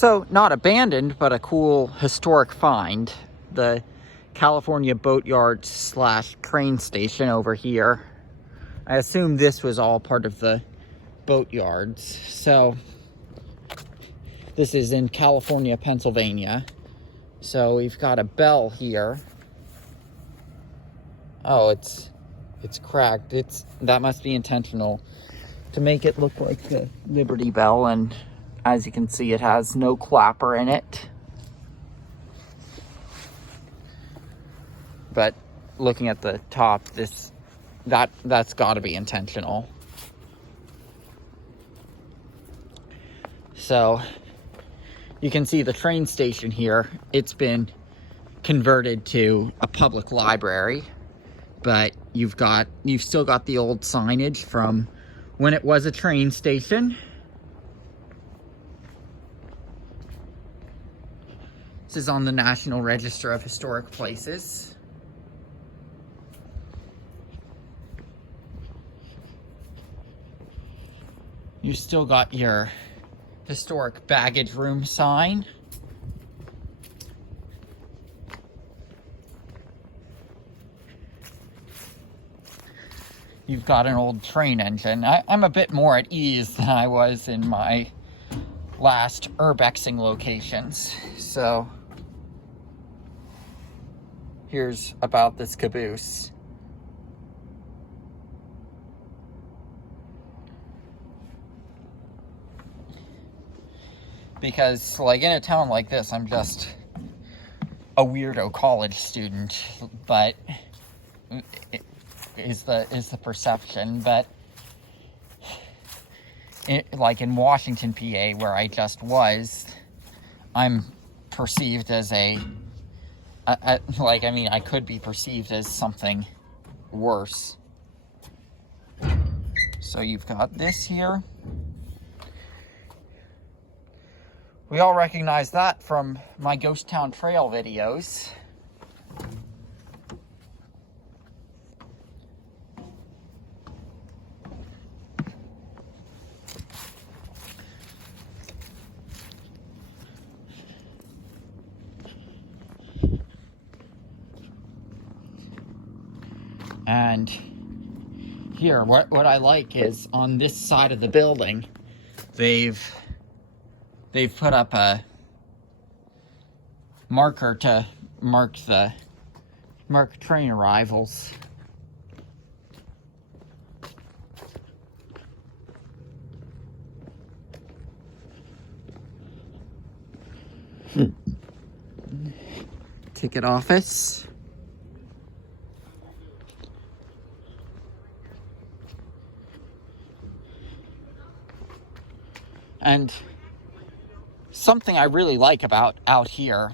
So, not abandoned, but a cool historic find. The California Boatyards slash train station over here. I assume this was all part of the Boatyards. So, this is in California, Pennsylvania. So, we've got a bell here. Oh, it's cracked. That must be intentional to make it look like the Liberty Bell, and as you can see, it has no clapper in it. But looking at the top, that's got to be intentional. So you can see the train station here. It's been converted to a public library, but you've still got the old signage from when it was a train station. This is on the National Register of Historic Places. You still got your historic baggage room sign. You've got an old train engine. I'm a bit more at ease than I was in my last urbexing locations. So here's about this caboose. Because, like, in a town like this, I'm just a weirdo college student, but it is the perception. But like in Washington, PA, where I just was, I'm perceived as I could be perceived as something worse. So you've got this here. We all recognize that from my Ghost Town Trail videos. And here, what I like is on this side of the building, they've put up a marker to mark train arrivals. Ticket office. And something I really like about out here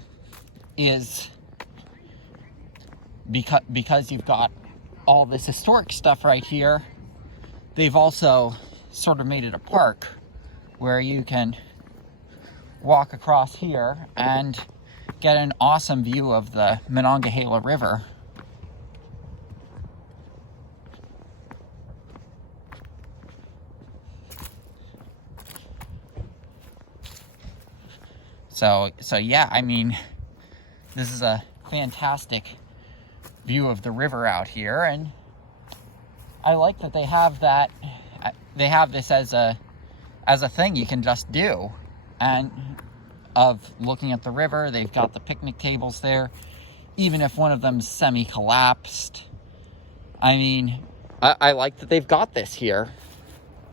is because you've got all this historic stuff right here, they've also sort of made it a park where you can walk across here and get an awesome view of the Monongahela River. So yeah, I mean, this is a fantastic view of the river out here, and I like that they have this as a thing you can just do, and of looking at the river. They've got the picnic tables there, even if one of them's semi-collapsed. I mean, I like that they've got this here.